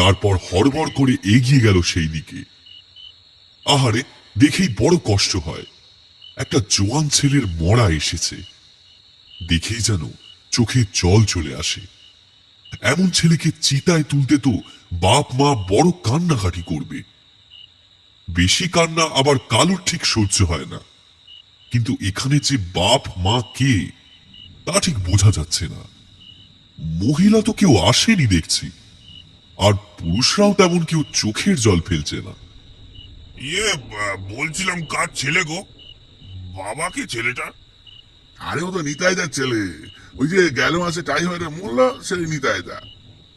তারপর হড়বড় করে এগিয়ে গেল সেই দিকে। আহারে, দেখেই বড় কষ্ট হয়। একটা জোয়ান ছেলের মরা এসেছে। দেখেই যেন চোখে জল চলে আসে। এমন ছেলেকে চিতায় তুলতে তো বাপ মা বড় কান্নাকাটি করবে। বেশি কান্না আবার কালুর ঠিক সহ্য হয় না। কিন্তু এখানে যে বাপ মা কে তা ঠিক বোঝা যাচ্ছে না। মহিলা তো কেউ আসেনি দেখছি, আর পুরুষরাও তেমন কেউ চোখের জল ফেলছে না। বলছিলাম কার ছেলে গো? বাবা কি ছেলেটা? আরে ও তো নিতাইদার ছেলে। ওই যে গেল মাসে টাই হয়ে মরলো সেই নিতাইদা।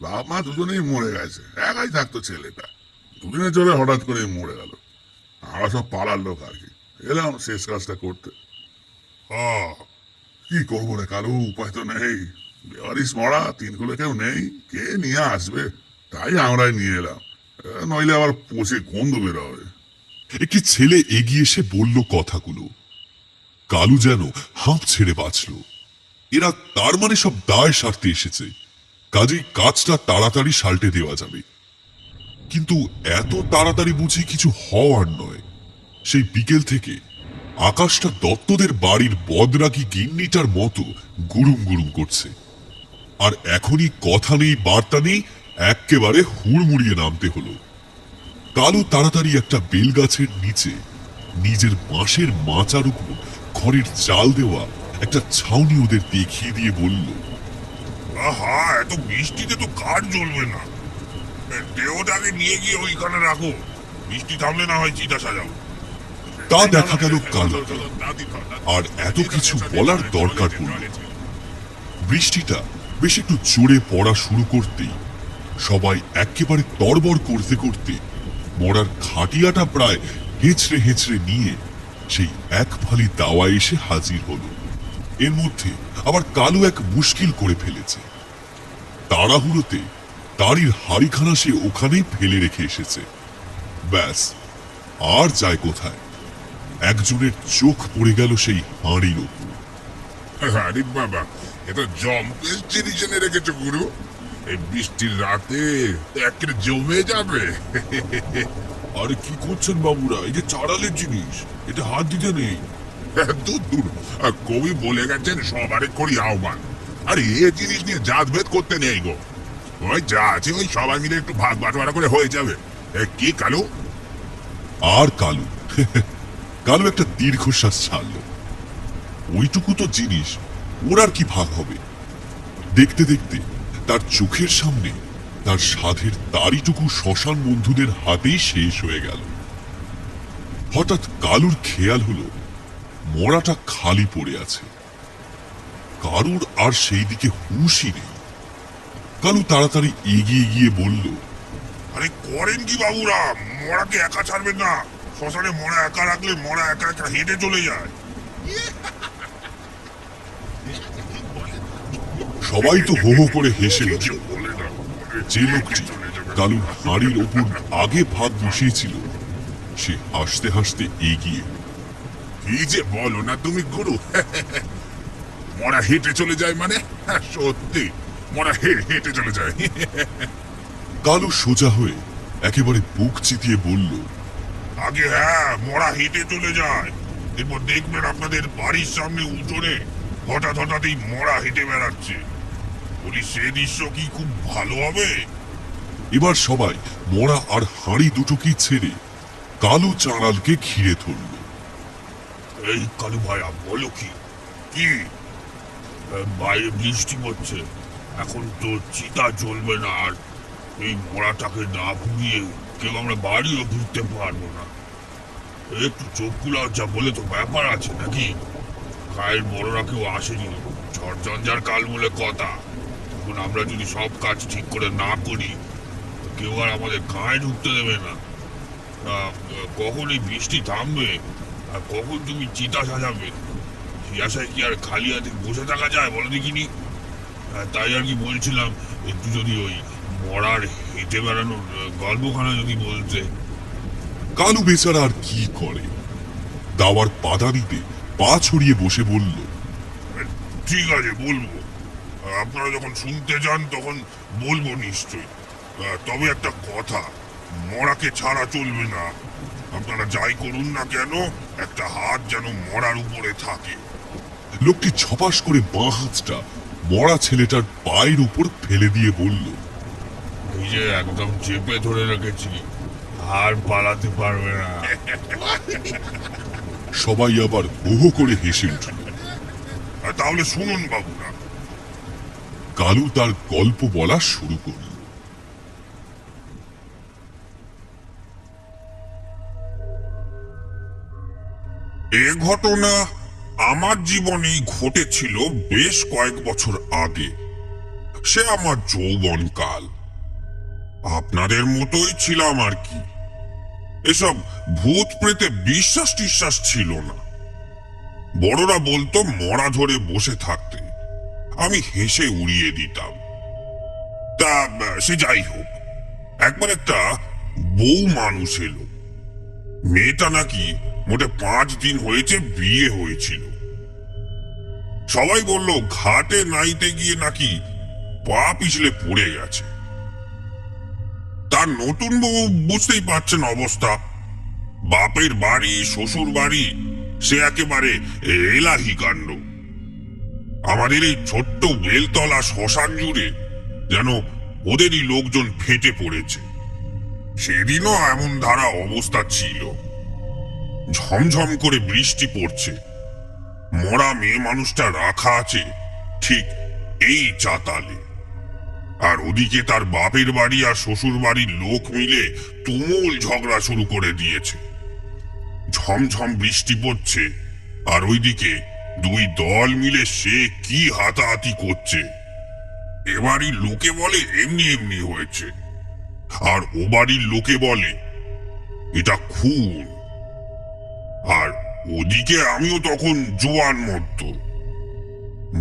বাপ মা দুজনেই মরে গেছে, একাই থাকতো ছেলেটা। দুদিনের জন্য হঠাৎ করে মরে গেল। আমরা সব পাড়ার লোক আর কি এলাম শেষ কাজটা করতে। কি করবো রে কালু, উপায় তো নেই। বেওয়ারিশ মরা, তিন কুলে কেউ নেই, কে নিয়ে আসবে? তাই আমরাই নিয়ে এলাম, নইলে আবার পচে গন্ধ বেরোবে। একটি ছেলে এগিয়ে এসে বলল কথাগুলো। কালু যেন হাঁপ ছেড়ে বাঁচল। এরা তার মানে সব দায় সারতে এসেছে, কাজেই কাজটা তাড়াতাড়ি সাল্টে দেওয়া যাবে। কিন্তু এত তাড়াতাড়ি বুঝি কিছু হওয়ার নয়। সেই বিকেল থেকে আকাশটা দত্তদের বাড়ির বদরাগী গিন্নিটার মতো গুড়ুম গুড়ুম করছে। আর এখনই কথা নেই বার্তা নেই, এক্কেবারে হুড়মুড়িয়ে নামতে হলো। কালু তাড়াতাড়ি একটা বেলগাছের নিচে নিজের বাঁশের মাচার উপর খড়ের চাল দেওয়া একটা ছাউনি ওদের দেখিয়ে দিয়ে বলল, আহা, এত বৃষ্টিতে তো কাঠ জ্বলবে না। দেহটাকে নিয়ে গিয়ে ওইখানে রাখো, বৃষ্টি থামলে না হয় চিতা সাজাও। তা দেখা গেল কালুকে। আর এত কিছু বলার দরকার পড়ল। বৃষ্টিটা বেশ একটু জোরে পড়া শুরু করতেই সবাই একেবারে তড়বড় করতে করতে মরার খাটিয়াটা প্রায় হেঁচড়ে হেঁচড়ে নিয়ে সেই এক ফালি দাওয়া এসে হাজির হলো। এর মধ্যে আবার কালু এক মুশকিল করে ফেলেছে। তাড়াহুড়োতে তাড়ির হাড়িখানা সে ওখানেই ফেলে রেখে এসেছে। ব্যাস, আর যায় কোথায়? একজনের চোখ পড়ে গেল সেই হাঁড়ির উপর। আরে বাবা, এটা জম্পেস জিনিস এনে রেখেছো গুরু। এই বৃষ্টির রাতে একেবারে জমে যাবে। আরে কি করছেন বাবুরা? এই যে চাড়ালের জিনিস, এটা হাত দিতে নেই। দূর দূর, কবি বলে গেছেন সবারে করি আহ্বান। আর এ জিনিস নিয়ে জাতভেদ করতে নেই গো। ওই যা আছে ওই সবাই মিলে একটু ভাগ বাটোয়ারা করে হয়ে যাবে। কি কালু? আর কালু কালু একটা দীর্ঘশ্বাস ছাড়ল। ওইটুকু তো জিনিস, ওর আর কি ভাগ হবে? দেখতে দেখতে তার চোখের সামনে তার সাধের তারিটুকু শ্মশান বন্ধুদের হাতেই শেষ হয়ে গেল। হঠাৎ কালুর খেয়াল হলো মরাটা খালি পড়ে আছে। কারুর আর সেই দিকে হুঁশই নেই। কালু তাড়াতাড়ি এগিয়ে গিয়ে বলল, আরে করেন কি বাবুরা? মরাকে একা ছাড়বেন না। শ্মশানে মরা একা রাখলে মরা একা একা হেঁটে চলে যায়। সবাই তো হো হো করে হেসে উঠল। যে লোকটি কালুর হাড়ির ওপর আগে ভাত বসিয়েছিল সে হাসতে হাসতে এগিয়ে, কি যে বলো না তুমি গুরু। মরা হেঁটে চলে যায় মানে? সত্যি মরা হেঁটে চলে যায়। কালু সোজা হয়ে একেবারে বুক চিতিয়ে বলল, আগে হ্যাঁ, মরা হেঁটে চলে যায়। এরপর দেখবেন আপনাদের বাড়ির সামনে উঠোনে হঠাৎ হঠাৎই মরা হেঁটে বেড়াচ্ছে। বলি সে দৃশ্য কি খুব ভালো হবে? এবার সবাই মরা আর হাঁড়ি দুটোকেই ছেড়ে কালু চাঁড়ালকে ঘিরে ধরল। এই কালু ভাইয়া, বলো কি? কি? বাইরে বৃষ্টি পড়ছে, এখন তো চিতা জ্বলবে না, আর এই মরাটাকে না পুড়িয়ে কেউ আমরা বাড়িও ফিরতে পারবো না। একটু চোখ খুলাও, যা বলে তো ব্যাপার আছে নাকি? গায়ের বড়রা কেউ আসেনি, ঝড়ঝঞ্ঝার কাল বলে কথা। এখন আমরা যদি সব কাজ ঠিক করে না করি, কেউ আর আমাদের গায়ে ঢুকতে দেবে না। কখন এই বৃষ্টি থামবে আর কখন তুমি চিতা সাজাবে, সেই আশায় কি আর খালি হাতে বসে থাকা যায় বলো দেখিনি? তাই আর কি বলছিলাম, একটু যদি ওই মরার হেঁটে বেড়ানোর গল্পখানা যদি বলতে। কালু বেচারা আর কি করে, দাওয়ার পাদানিতে পা ছড়িয়ে বসে বলল, ঠিক আছে, বলবো। আপনারা যখন শুনতে চান তখন বলবো নিশ্চয়ই। তবে একটা কথা, মরাকে ছাড়া চলবে না। আপনারা যাই করুন না কেন, একটা হাত যেন মরার উপরে থাকে। লোকটি ছপাস করে বাঁ হাতটা মরা ছেলেটার পায়ের উপর ফেলে দিয়ে বলল, এই যে একদম চেপে ধরে রেখেছি, আর পালাতে পারবে না। সবাই আবার হো হো করে হেসে উঠল। তাহলে শুনুন বাবুরা, কালু তার গল্প বলা শুরু করল। এ ঘটনা আমার জীবনেই ঘটেছিল বেশ কয়েক বছর আগে। সে আমার যৌবনকাল। আপনাদের মতোই ছিলাম আর কি। এসব ভূত প্রেতে বিশ্বাস টিশ্বাস ছিল না। বড়রা বলতো মরা ধরে বসে থাকতে, আমি হেসে উড়িয়ে দিতাম। তা সে যাই হোক, একবার একটা বউ মানুষ এলো। মেয়েটা নাকি মোটে 5 দিন হয়েছে বিয়ে হয়েছিল। সবাই বলল ঘাটে নাইতে গিয়ে নাকি পা পিছলে পড়ে গেছে। তার নতুন বউ বুঝতেই পারছেন অবস্থা। বাপের বাড়ি, শ্বশুর বাড়ি, সে একেবারে এলাহি কাণ্ড। আমাদের এই ছোট্ট বেলতলা শ্মশান জুড়ে যেন ওদেরই লোকজন ফেটে পড়েছে। সেদিনও এমন ধারা অবস্থা ছিল। ঝমঝম করে বৃষ্টি পড়ছে। মরা মেয়ে মানুষটা রাখা আছে ঠিক এই চাতালে, আর ওদিকে তার বাপের বাড়ি আর শ্বশুর বাড়ির লোক মিলে তুমুল ঝগড়া শুরু করে দিয়েছে। ঝমঝম বৃষ্টি পড়ছে, আর ওইদিকে 2 দল মিলে সে কি হাতাহাতি করছে। এবারই লোকে বলে এমনি এমনি হয়েছে, আর ও বাড়ির লোকে বলে এটা খুন। আর ওদিকে আমিও তখন জোয়ান মধ্য,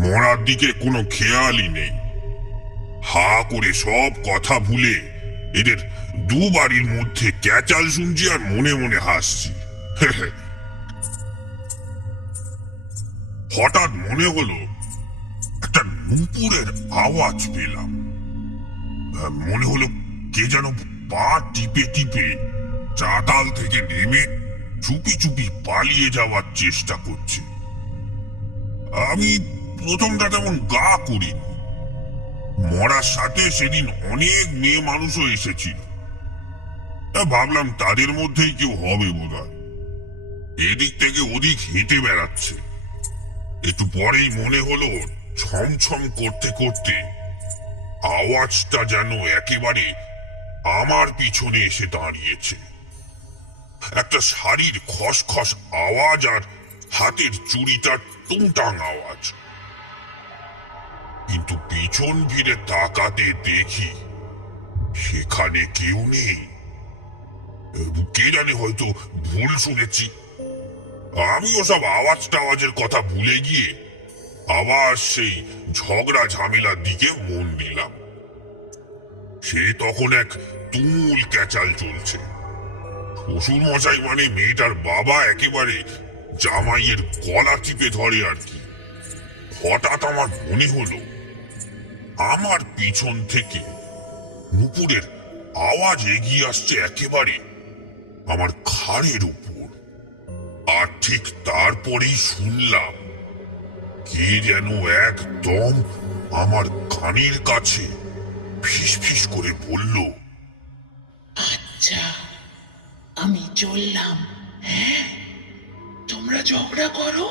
মরার দিকে কোনো খেয়ালই নেই। হা করে সব কথা ভুলে এদের 2 বাড়ির মধ্যে ক্যাচাল শুনছি আর মনে মনে হাসছি। হঠাৎ মনে হলো একটা নুপুরের আওয়াজ পেলাম। মনে হলো কে যেন পা টিপে টিপে চাতাল থেকে নেমে চুপি চুপি পালিয়ে যাওয়ার চেষ্টা করছে। আমি প্রথমটা তেমন গা করিনি। মরার সাথে সেদিন অনেক মেয়ে মানুষও এসেছিল। ভাবলাম তাদের মধ্যেই কেউ হবে বোধহয়। এদিক থেকে ওদিক হেঁটে বেড়াচ্ছে। একটু পরেই মনে হলো ছমছম করতে করতে আওয়াজটা যেন একেবারে আমার পিছনে এসে দাঁড়িয়েছে। একটা শাড়ির খসখস আওয়াজ আর হাতের চুড়িটার টুংটাং আওয়াজ। কিন্তু পিছন ফিরে তাকাতে দেখি সেখানে কেউ নেই। কে জানে, হয়তো ভুল শুনেছি। আমিও সব আওয়াজ টাওয়াজের কথা ভুলে গিয়ে আবার সেই ঝগড়া ঝামেলার দিকে মন দিলাম। সে তখন এক তুমুল ক্যাচাল চলছে। শ্বশুর মশাই মানে মেয়েটার বাবা একেবারে জামাইয়ের গলা টিপে ধরে আর কি। হঠাৎ আমার মনে হলো আমার পিছন থেকে নুপুরের আওয়াজ এগিয়ে আসছে একেবারে আমার ঘাড়ের উপর। আর ঠিক তারপরেই শুনলাম কে যেন একদম আমার কানের কাছে ফিস ফিস করে বলল, আচ্ছা, আমি চললাম। হ্যাঁ, তোমরা ঝগড়া করো।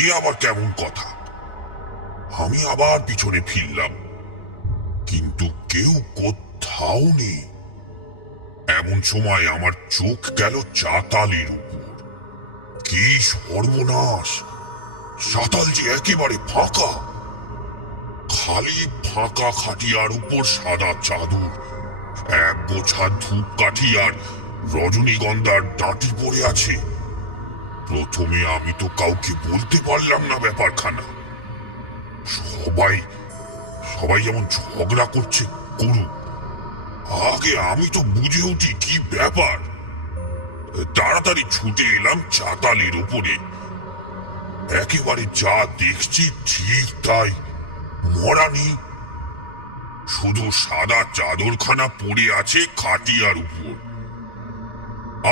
এ আবার কেমন কথা? আমি আবার পিছনে ফিরলাম, কিন্তু কেউ কোথাও নেই। এমন সময় আমার চোখ গেল চাতালের উপর। কি সর্বনাশ! চাতাল যে একেবারে ফাঁকা। খালি ফাঁকা খাটিয়ার উপর সাদা চাদর, এক গোছা ধূপকাঠি আর রজনীগন্ধার ডাঁটি পড়ে আছে। প্রথমে আমি তো কাউকে বলতে পারলাম না ব্যাপারখানা। সবাই সবাই যেমন ঝগড়া করছে করুক, আগে আমি তো বুঝে উঠি কি ব্যাপার। তাড়াতাড়ি ছুটে এলাম চাতালের উপরে। একেবারে যা দেখছি ঠিক তাই, মরা নেই। শুধু সাদা চাদরখানা পড়ে আছে খাটিয়ার উপর।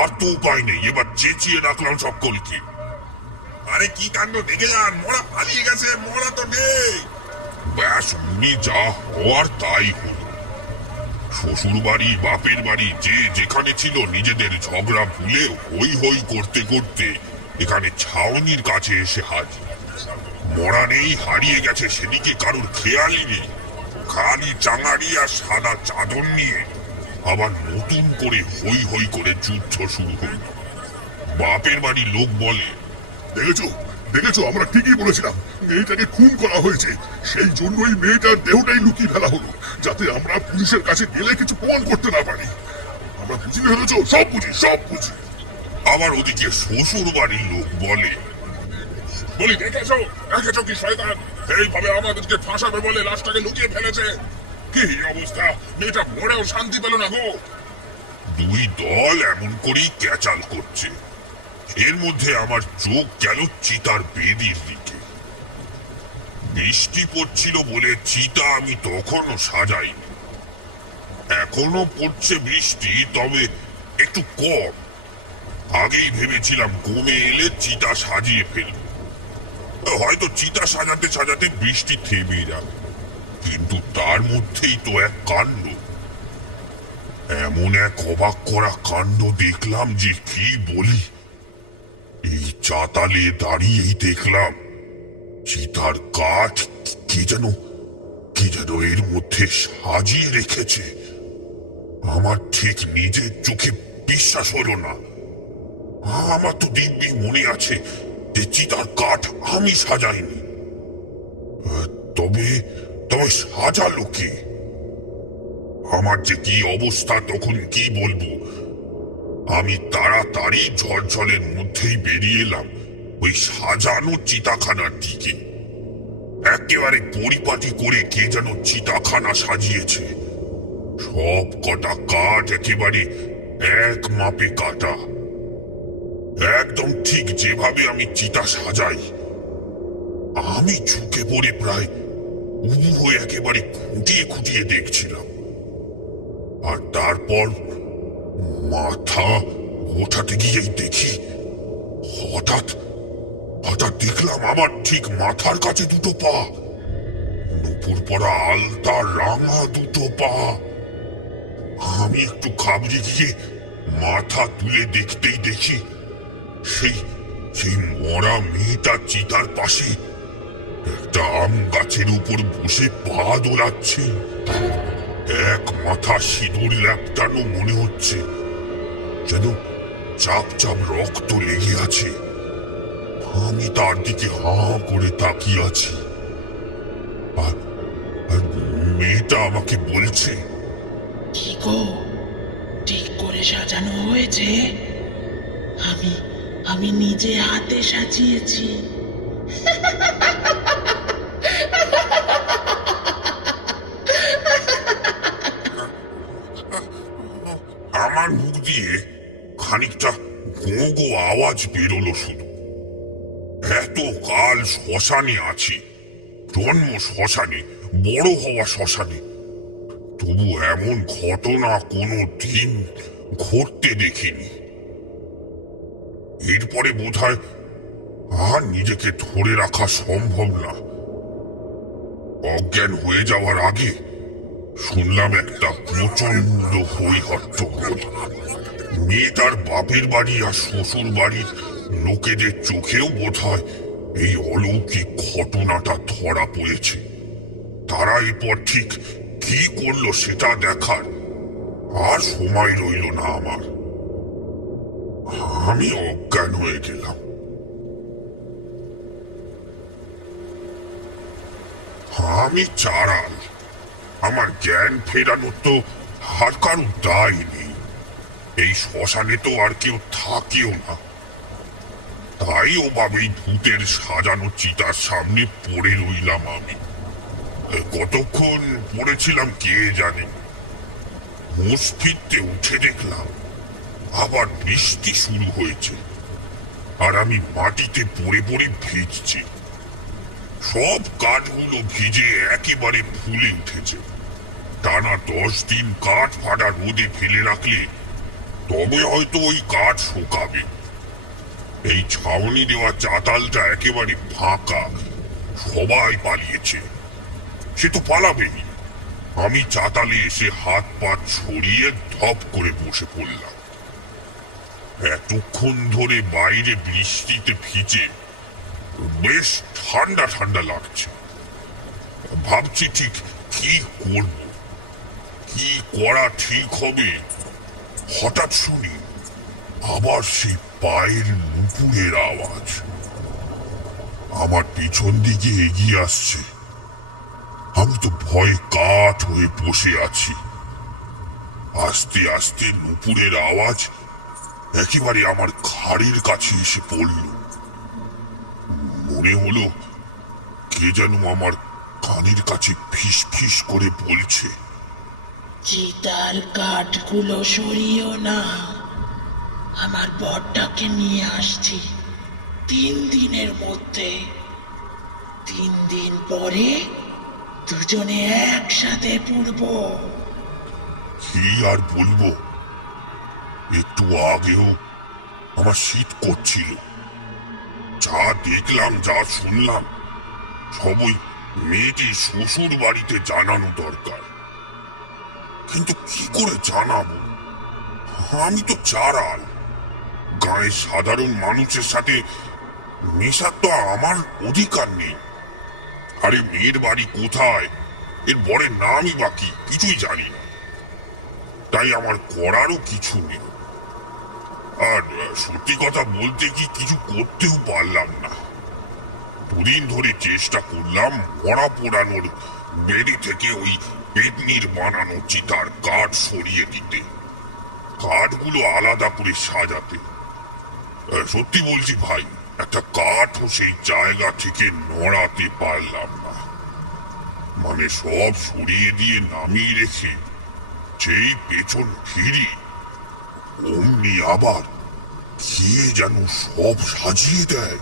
আর তো উপায় নেই, এবার চেঁচিয়ে রাখলাম সকলকে, আরে কি কাণ্ড, দেখে যান, মরা পালিয়ে গেছে, মরা তো নেই। ব্যাস উনি যা হওয়ার তাই হল। শ্বশুর বাড়ি বাপের বাড়ি যে যেখানে ছিল নিজেদের ঝগড়া ভুলে হই হই করতে করতে এখানে ছাউনির কাছে এসে হাজির। মরা নেই, হারিয়ে গেছে সেদিকে কারোর খেয়ালই নেই। খালি চাঙারি আর সাদা চাদর নিয়ে আবার নতুন করে হই হই করে যুদ্ধ শুরু হল। বাপের বাড়ির লোক বলে, দেখেছো দেখেছো, আমরা ঠিকই বলেছিলাম, মেয়েটাকে খুন করা হয়েছে। সেই জন্যই মেয়েটার দেহটাই লুকিয়ে ফেলা হলো, যাতে আমরা পুলিশের কাছে গেলে কিছু প্রমাণ করতে না পারি। আমরা বুঝি ফেলেছো, সব বুঝি সব বুঝি। আবার ওদিকে শ্বশুর বাড়ির লোক বলে, বলি দেখেছো দেখেছো কি শয়তান, এইভাবে আমাদেরকে ফাঁসাবে বলে লাশটাকে লুকিয়ে ফেলেছে। কি অবস্থা, মেয়েটা মরেও শান্তি পেল না গো। দুই দল এমন করেই ক্যাচাল করছে। এর মধ্যে আমার চোখ গেল চিতার বেদির দিকে। বৃষ্টি পড়ছিল বলে চিতা আমি তখনও সাজাইনি। এখনো পড়ছে বৃষ্টি, তবে একটু কম। আগেই ভেবেছিলাম কমে এলে চিতা সাজিয়ে ফেলব, হয়তো চিতা সাজাতে সাজাতে বৃষ্টি থেমে যাবে। কিন্তু তার মধ্যেই তো এক কাণ্ড, এমন এক অবাক করা কাণ্ড দেখলাম যে কি বলি। এই চাতালে দাঁড়িয়েই দেখলাম চিতার কাঠ কে যেন এর মধ্যে সাজিয়ে রেখেছে। আমার ঠিক নিজের চোখে বিশ্বাস হলো না। আমার তো দিব্যি মনে আছে যে চিতার কাঠ আমি সাজাইনি। তবে তবে সাজালো কে? আমার যে কি অবস্থা তখন কি বলবো। আমি তাড়াতাড়ি ঝড়ঝড়ের মধ্যেই বেরিয়ে এলাম ওই সাজানো চিতাখানার দিকে। একেবারে পরিপাটি করে কে যেন চিতাখানা সাজিয়েছে। সব কটা কাঠ একেবারে এক মাপে কাটা, একদম ঠিক যেভাবে আমি চিতা সাজাই। আমি ঝুঁকে পড়ে প্রায় উবু হয়ে একেবারে খুঁটিয়ে খুঁটিয়ে দেখছিলাম। আর তারপর মাথা ওঠাতে গিয়েই দেখি হঠাৎ হঠাৎ দেখলাম আমার ঠিক মাথার কাছে দুটো পা, নুপুর পরা আলতা রাঙা দুটো পা। আমি একটু ঘাবড়ে গিয়ে মাথা তুলে দেখতেই দেখি সেই সেই মরা মেয়েটা চিতার পাশে একটা আম গাছের উপর বসে পা দোলাচ্ছে। এক মাথা সিঁদুর ল্যাপটানো মনে হচ্ছে, যেন চাপ চাপ রক্ত লেগে আছে। আমি তার দিকে হাঁ করে তাকিয়ে আছি। আর মেয়েটা আমাকে বলছে, কি গো, ঠিক করে সাজানো হয়েছে? আমি আমি নিজে হাতে সাজিয়েছি। আমার মুখ দিয়ে খানিকটা গো গো আওয়াজ বেরোলো শুধু। এত কাল শ্মশানে আছি, জন্ম শ্মশানে, বড় হওয়া শ্মশানে, তবু এমন ঘটনা কোনো দিন ঘটতে দেখিনি। এরপরে বোধহয় আর নিজেকে ধরে রাখা সম্ভব না। অজ্ঞান হয়ে যাওয়ার আগে শুনলাম একটা প্রচন্ড হই হট্টগোল। মেয়েটার বাপের বাড়ি আর শ্বশুর বাড়ির লোকেদের চোখেও বোধহয় এই অলৌকিক ঘটনাটা ধরা পড়েছে। তারা এরপর ঠিক কি করলো সেটা দেখার আর সময় রইল না আমার। আমি অজ্ঞান হয়ে গেলাম। আমি চারাল, আমার জ্ঞান ফেরানোর তো আর কারো দায় নেই। এই শ্মশানে তো আর কেউ থাকেও না, তাই ওভাবেই ভূতের সাজানো চিতার সামনে পড়ে রইলাম আমি। কতক্ষণ পড়েছিলাম কে জানে। হুঁশ ফিরতে উঠে দেখলাম আবার বৃষ্টি শুরু হয়েছে, আর আমি মাটিতে পড়ে পড়ে ভিজছি। সব কাঠগুলো ভিজে একেবারে ফুলে উঠেছে। টানা 10 দিন কাঠ ফাটা রোদে ফেলে রাখলে তবে হয়তো ওই কাঠ শুকাবে। এই ছাউনি দেওয়া চাতালটা একেবারে ফাঁকা, সবাই পালিয়েছে। সে তো পালাবেই। আমি চাতালে এসে হাত পা ছড়িয়ে ধপ করে বসে পড়লাম। এতক্ষণ ধরে বাইরে বৃষ্টিতে ভিজে বেশ ঠান্ডা ঠান্ডা লাগছে। ভাবছি ঠিক কি করব, কি করা ঠিক হবে। হঠাৎ শুনি আবার সেই পায়ের নুপুরের আওয়াজ আমার পিছন দিকে এগিয়ে আসছে। আমি তো ভয়ে কাঠ হয়ে বসে আছি। আস্তে আস্তে নুপুরের আওয়াজ একেবারে আমার ঘাড়ের কাছে এসে পড়ল। মনে হলো কে যেন আমার কানের কাছে ফিস ফিস করে বলছে, চিতার কাঠগুলো সরিও না, আমার বরটাকে নিয়ে আসছি 3 দিনের মধ্যে। 3 দিন পরে দুজনে একসাথে পুড়বো। কি আর বলবো, একটু আগেও আমার শীত করছিল। যা দেখলাম, যা শুনলাম, সবই মেয়েটির শ্বশুর বাড়িতে জানানো দরকার। কিন্তু কি করে জানাবো? আমি তো চারাল। গাঁয়ের সাধারণ মানুষের সাথে মেশার তো আমার অধিকার নেই। আরে মেয়ের বাড়ি কোথায়, এর বরের নামই বা কি, কিছুই জানি না। তাই আমার করারও কিছু নেই। আর সত্যি কথা বলতে কি, কিছু করতেও পারলাম না। 2 দিন ধরে চেষ্টা করলাম মরা পোড়ানোর বেড়ি থেকে ওই পেতনির বানানো চিতার কাঠ সরিয়ে দিতে, কাঠগুলো আলাদা করে সাজাতে। সত্যি বলছি ভাই, একটা কাঠও সেই জায়গা থেকে নড়াতে পারলাম না। মানে সব সরিয়ে দিয়ে নামিয়ে রেখে যেই পেছন ফিরি, অমনি আবার কে যেন সব সাজিয়ে দেয়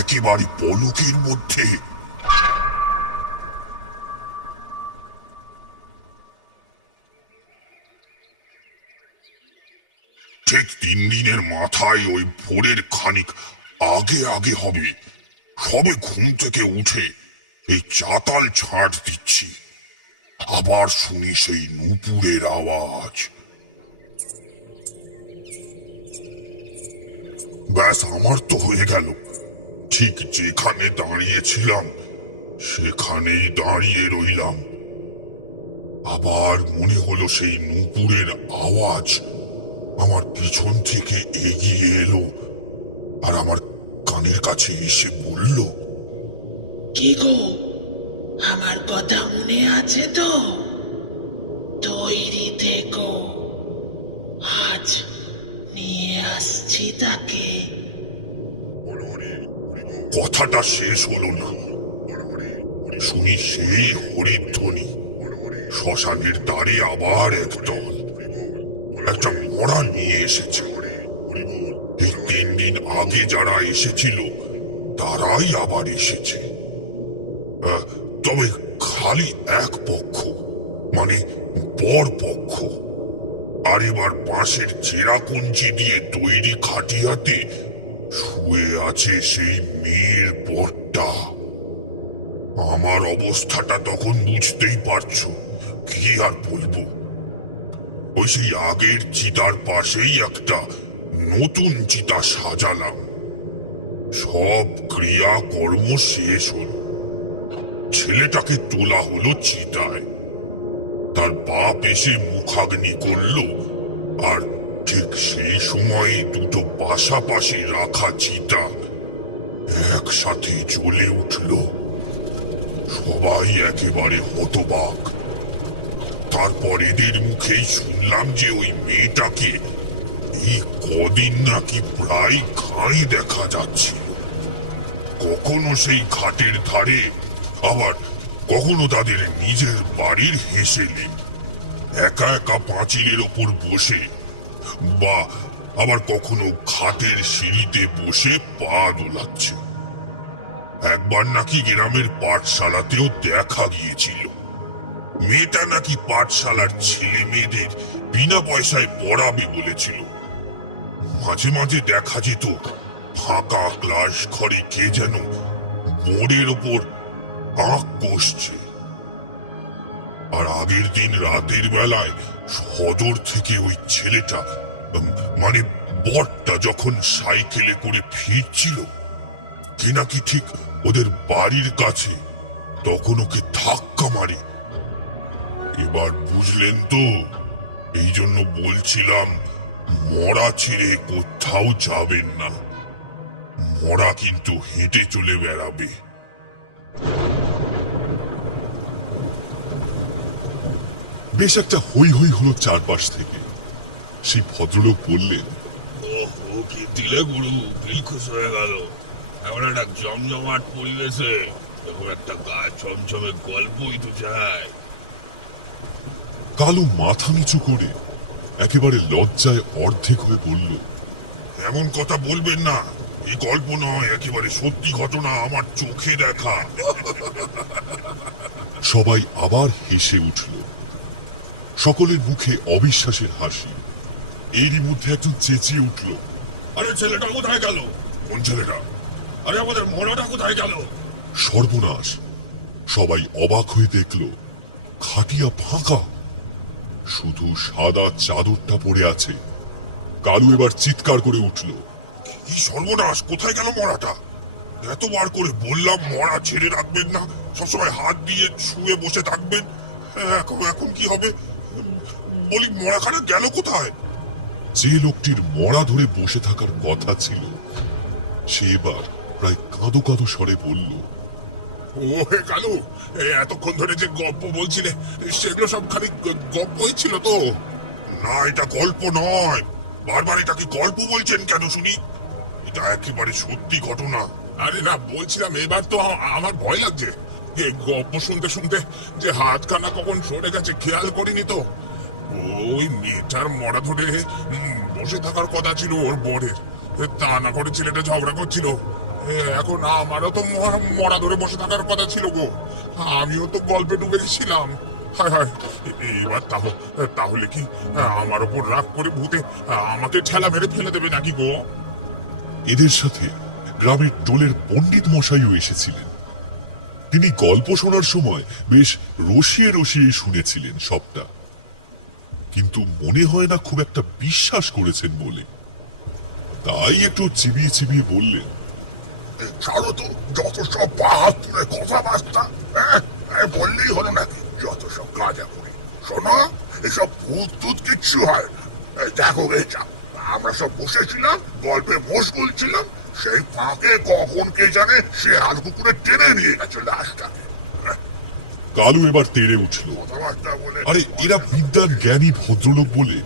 একেবারে পলকের মধ্যে। ঠিক 3 দিনের মাথায় ওই ভোরের খানিক আগে আগে হবে, সবে ঘুম থেকে উঠে এই চাতাল ছাড় দিচ্ছি, আবার শুনি সেই নুপুরের আওয়াজ। ব্যাস, আমার তো হয়ে গেল। ঠিক যেখানে দাঁড়িয়েছিলাম সেখানেই দাঁড়িয়ে রইলাম। আবার মনে হলো সেই নুপুরের আওয়াজ আমার পিছন থেকে এগিয়ে এলো আর আমার কানের কাছে এসে বলল, কি গো, আমার কথা মনে আছে তো? তৈরি থেকো, আজ নিয়ে আসছি তাকে। কথাটা শেষ হলো না, শুনি সেই হরিধ্বনি। শ্মশানের দ্বারে আবার একদল একটা মরা নিয়ে এসেছে। এই 3 দিন আগে যারা এসেছিল তারাই আবার এসেছে। তবে খালি এক পক্ষ, মানে বর পক্ষ। আর এবার বাঁশের চেরা কঞ্চি দিয়ে তৈরি খাটিয়াতে শুয়ে আছে সেই মেয়ের বরটা। আমার অবস্থাটা তখন বুঝতেই পারছো, কি আর বলবো। ওই সেই আগের চিতার পাশেই একটা নতুন চিতা সাজালাম। সব ক্রিয়াকর্ম শেষ হলো। ছেলেটাকে তোলা হলো চিতায়, তার বাপ এসে মুখাগ্নি করলো, আর ঠিক সেই সময় দুটো পাশাপাশি রাখা চিতা একসাথে জ্বলে উঠল। সবাই একেবারে হতবাক। তারপর এদের মুখেই শুনলাম যে ওই মেয়েটাকে এই কদিন নাকি প্রায় ঘাই দেখা যাচ্ছিল। কখনো সেই ঘাটের ধারে, আবার কখনো তাদের নিজের বাড়ির হেসেলে একা একা পাঁচিলের ওপর বসে, বা আবার কখনো ঘাটের সিঁড়িতে বসে পা দোলাচ্ছে। একবার নাকি গ্রামের পাঠশালাতেও দেখা গিয়েছিল। মেয়েটা নাকি পাঠশালার ছেলে মেয়েদের বিনা পয়সায় পড়াবে বলেছিল। মাঝে মাঝে দেখা যেত ফাঁকা ক্লাস ঘরে কে যেন মোড়ের ওপর আঁক কষছে। আর আগের দিন রাতের বেলায় সদর থেকে ওই ছেলেটা মানে বরটা যখন সাইকেলে করে ফিরছিল, কে নাকি ঠিক ওদের বাড়ির কাছে, তখন ওকে ধাক্কা মারে। এবার বুঝলেন তো, এই জন্য বলছিলাম মরা ছেড়ে কোথাও যাবেন না। মরা কিন্তু হেঁটে চলে বেড়াবে। বেশ একটা হই হই হলো চারপাশ থেকে। সেই ভদ্রলোক বললেন, ও কি দিলে গুরু, দিল খুশ হয়ে গেল। এমন একটা জমজমাট পরিবেশে এরকম একটা গা ছমছমে গল্পই তো যায়। কালু মাথা নিচু করে একেবারে লজ্জায় অর্ধেক হয়ে বলল, এমন কথা বলবেন না, এই গল্প নয়, একেবারে সত্যি ঘটনা, আমার চোখে দেখা। সবাই আবার হেসে উঠল। সকলের মুখে অবিশ্বাসের হাসি। এরই মধ্যে একজন চেঁচিয়ে উঠল, আরে ছেলেটা কোথায় গেল? কোন ছেলেটা? আরে আমাদের মরাটা কোথায় গেল? সর্বনাশ! সবাই অবাক হয়ে দেখল খাটিয়া ফাঁকা, শুধু সাদা চাদরটা পড়ে আছে। কালু এবার চিৎকার করে উঠল, কি সর্বনাশ, কোথায় গেল মরাটা? এতবার করে বললাম মরা ছেড়ে রাখবেন না, সবসময় হাত দিয়ে ছুঁয়ে বসে থাকবেন। এখন এখন কি হবে? বলি মরাখানা গেল কোথায়? যে লোকটির মরা ধরে বসে থাকার কথা ছিল, সে এবার প্রায় কাঁদো কাঁদো স্বরে বলল, ও হে কালু, এতক্ষণ ধরে যে গল্প বলছিলে সেগুলো সব খালি গল্পই ছিল তো? না, এটা গল্প নয়। বারবার এটাকে গল্প বলছেন কেন শুনি? এটা একেবারে সত্যি ঘটনা। আরে না, বলছিলাম এবার তো আমার ভয় লাগছে। এই গল্প শুনতে শুনতে যে হাত কানা কখন সরে গেছে খেয়াল করিনি তো। ওই মেয়েটার মরা ধরে বসে থাকার কথা ছিল ওর বরের, তা না করে ছেলেটা ঝগড়া করছিল। এখন আমারও তো মরা ধরে বসে থাকার কথা ছিল গো, আমিও তো গল্পে ডুবে গেছিলাম। হায় হায়, এবার তাহলে কি আমার ওপর রাগ করে ভূতে আমাকে ঠেলা মেরে ফেলে দেবে নাকি গো? এদের সাথে গ্রামের টোলের পণ্ডিত মশাইও এসেছিলেন। তিনি গল্প শোনার সময় বেশ রসিয়ে রসিয়ে শুনেছিলেন সবটা, কিন্তু মনে হয় না খুব একটা বিশ্বাস করেছেন বলে। তাই একটু চিবিয়ে চিবিয়ে বললেন, ছাড়ো তো, যত সব পা হাত তুলে কথাবার্তা বললেই হলো নাকি? যত সব কাজা করে শোনো, এসব ভূত টুত কিচ্ছু হয় না। দেখো এটা, আমরা সব বসেছিলাম গল্পে মশগুল ছিলাম, সেই ফাঁকে কখন কে জানে সে হাল কুকুরে টেনে নিয়ে গেছে লাশটাকে। কালু এবার তেড়ে উঠল। কথাবার্তা বলে আরে এরা বিদ্যার জ্ঞানী ভদ্রলোক বলে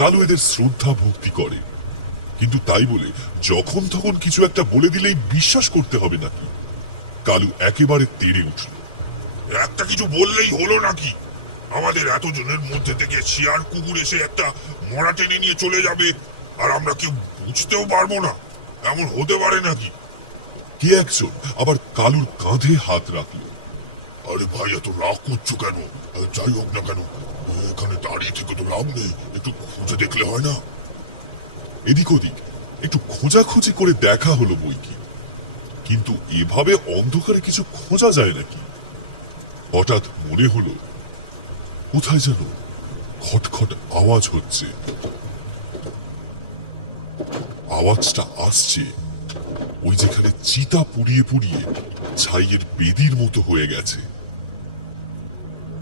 কালু এদের শ্রদ্ধা ভক্তি করে, কিন্তু তাই বলে যখন তখন কিছু একটা বলে দিলেই বিশ্বাস করতে হবে নাকি? কালু একেবারে তেড়ে উঠল। একটা কিছু বললেই হলো নাকি? আমাদের এতজনের মধ্যে থেকে শিয়ার কুকুর এসে একটা মরা টেনে নিয়ে চলে যাবে আর আমরা কেউ বুঝতেও পারবো না? এমন হতে পারে নাকি? কে একজন আবার কালুর কাঁধে হাত রাখল। আরে ভাই, এত রাগ করছো কেন? যাই হোক না কেন, এখানে দাঁড়িয়ে থেকে তো লাভ নেই, একটু খুঁজে দেখলে হয় না? এদিক ওদিক একটু খোঁজাখুঁজি করে দেখা হলো বইকি, কিন্তু এভাবে অন্ধকারে কিছু খোঁজা যায় নাকি? হঠাৎ মনে হলো কোথায় যেন খটখট আওয়াজ হচ্ছে। আওয়াজটা আসছে ওই যেখানে চিতা পুড়িয়ে পুড়িয়ে ছাইয়ের বেদির মতো হয়ে গেছে,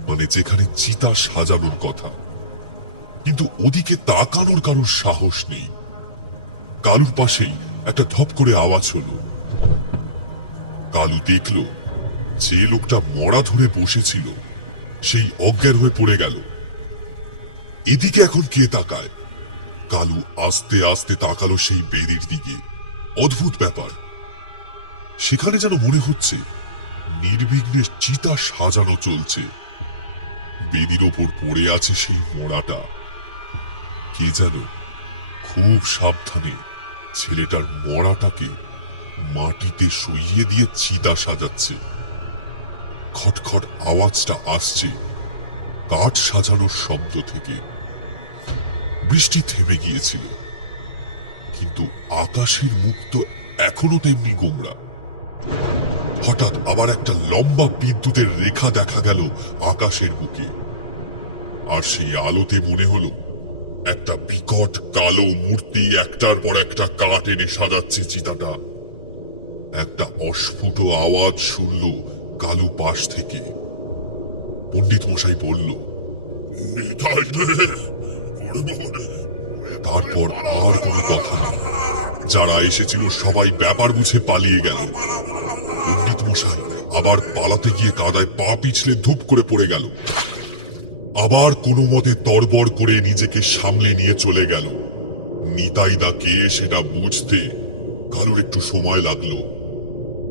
মানে যেখানে চিতা সাজানোর কথা, কিন্তু ওদিকে তাকানোর কারোর সাহস নেই। কালুর পাশেই একটা ধপ করে আওয়াজ হলো। কালু দেখল যে লোকটা মরা ধরে বসেছিল সেই অজ্ঞান হয়ে পড়ে গেল। এদিকে এখন কে তাকায়? কালু আস্তে আস্তে তাকালো সেই বেদির দিকে। অদ্ভুত ব্যাপার, সেখানে যেন মনে হচ্ছে নির্বিঘ্নে চিতা সাজানো চলছে। বেদির ওপর পড়ে আছে সেই মরাটা। কে যেন খুব সাবধানে ছেলেটার মরাটাকে মাটিতে শুইয়ে দিয়ে চিতা সাজাচ্ছে। খটখট আওয়াজটা আসছে কাঠ সাজানোর শব্দ থেকে। বৃষ্টি থেমে গিয়েছিল, কিন্তু আকাশের মুখ তো এখনো তেমনি গোমড়া। হঠাৎ আবার একটা লম্বা বিদ্যুতের রেখা দেখা গেল আকাশের বুকে, আর সেই আলোতে মনে হলো একটা বিকট কালো মূর্তি একটার পর একটা কাঠ এনে সাজাচ্ছে চিতাটা। একটা অস্ফুট আওয়াজ শুনল কালু পাশ থেকে। পণ্ডিত মশাই বলল, নিতাই রে, করবো রে। তারপর আর কোনো কথা নেই। যারা এসেছিল সবাই ব্যাপার বুঝে পালিয়ে গেল। পণ্ডিত মশাই আবার পালাতে গিয়ে কাদায় পা পিছলে ধূপ করে পড়ে গেল। আবার কোনো মতে তড়বড় করে নিজেকে সামলে নিয়ে চলে গেল। নিতাইদা কে সেটা বুঝতে কালুর একটু সময় লাগলো।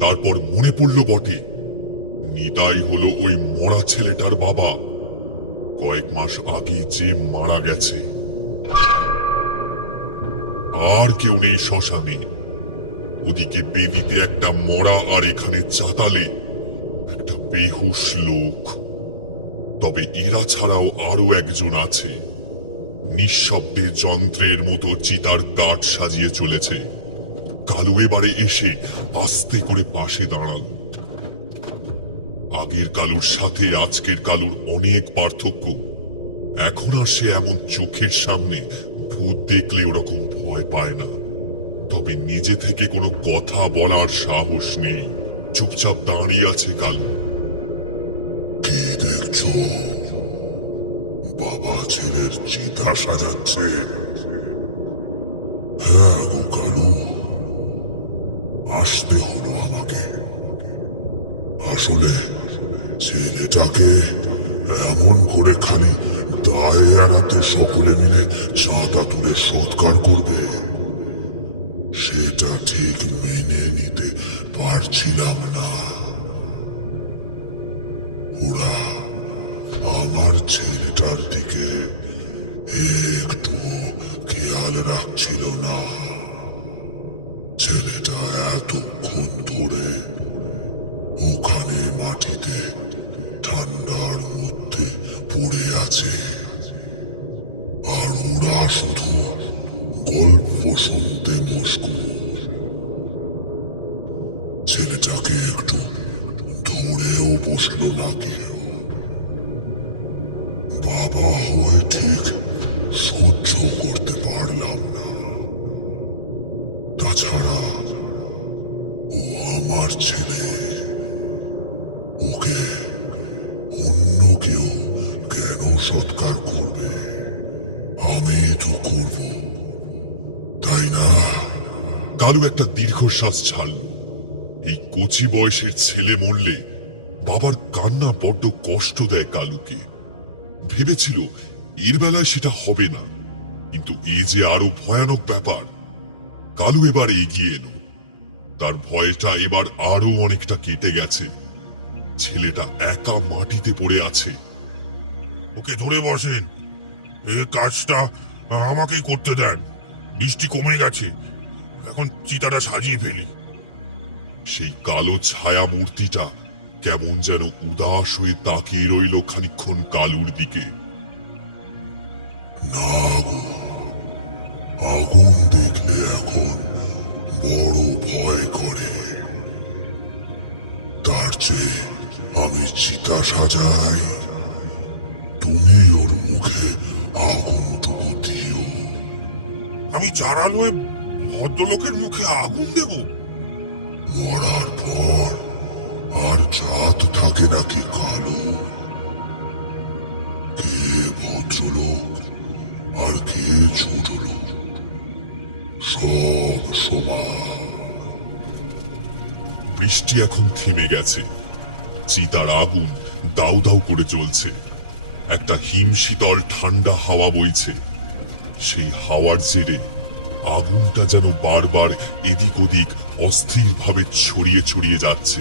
তারপর মনে পড়ল বটে, নিতাই হলো ওই মরা ছেলেটার বাবা, কয়েক মাস আগে যে মারা গেছে। আর কেউ নেই শ্মশানে। ওদিকে বেদিতে একটা মরা, আর এখানে চাতালে একটা বেহুশ লোক। তবে এরা ছাড়াও আরো একজন আছে, নিঃশব্দে যন্ত্রের মতো চিতার কাঠ সাজিয়ে চলেছে। কালু এবারে এসে আস্তে করে পাশে দাঁড়াল। আগের কালুর সাথে আজকের কালুর অনেক পার্থক্য। এখন আর সে এমন চোখের সামনে ভূত দেখলে ওরকম ভয় পায় না। তবে নিজে থেকে কোনো কথা বলার সাহস নেই। চুপচাপ দাঁড়িয়ে আছে কালু। কি দেখছো? বাবা ছেলের চিতা সাজাচ্ছে। হ্যাঁ গো কালু, আসতে হলো আমাকে। আসলে ছেলেটাকে এমন করে খালি দায়ে এড়াতে সকলে মিলে চাঁদা তুলে সৎকার করবে, সেটা ঠিক মেনে নিতে পারছিলাম না। ওরা আমার ছেলেটার দিকে একটু খেয়াল রাখছিল না। ছেলেটা এতক্ষণ ধরে ওখানে মাটিতে ঠান্ডার মধ্যে পড়ে আছে, আর ওরা শুধু গল্প শুনতে মশগুল। ছেলেটাকে একটু ধরেও বসলো না কেউ। বাবা হয়ে ঠিক সহ্য করতে পারলাম না। তাছাড়া ও আমার ছেলে, ওকে অন্য কেউ কেন সৎকার করবে? আমি তো করব, তাই না? কালু একটা দীর্ঘশ্বাস ছাড়ল। এই কচি বয়সের ছেলে মরলে বাবার কান্না বড্ড কষ্ট দেয় কালুকে। ভেবেছিল এর বেলায় সেটা হবে না, কিন্তু এ যে আরো ভয়ানক ব্যাপার। কালু এবার এগিয়ে এলো। তার ভয়টা এবার আরো অনেকটা কেটে গেছে। ছেলেটা একা মাটিতে পড়ে আছে। ওকে ধরে বসেন, এই কাজটা আমাকেই করতে দেন। বৃষ্টি কমে গেছে, এখন চিতাটা সাজিয়ে ফেলি। সেই কালো ছায়া মূর্তিটা কেমন যেন উদাস হয়ে তাকিয়ে রইল খানিকক্ষণ কালুর দিকে। না গো, আগুন দেখলে এখন বড় ভয় করে। তার চেয়ে আমি চিতা সাজাই, তুমি ওর মুখে আগুনটুকু দিও। আমি জারালো ভদ্রলোকের মুখে আগুন দেব? মরার পর আর জাত থাকে নাকি কালো? কে ভদ্রলোক আর কে ছোট লোক, সব সমান। বৃষ্টি এখন থেমে গেছে। চিতার আগুন দাউ দাউ করে জ্বলছে। একটা হিমশীতল ঠান্ডা হাওয়া বইছে। সেই হাওয়ার জেরে আগুনটা যেন বারবার এদিক ওদিক অস্থিরভাবে ছড়িয়ে ছড়িয়ে যাচ্ছে।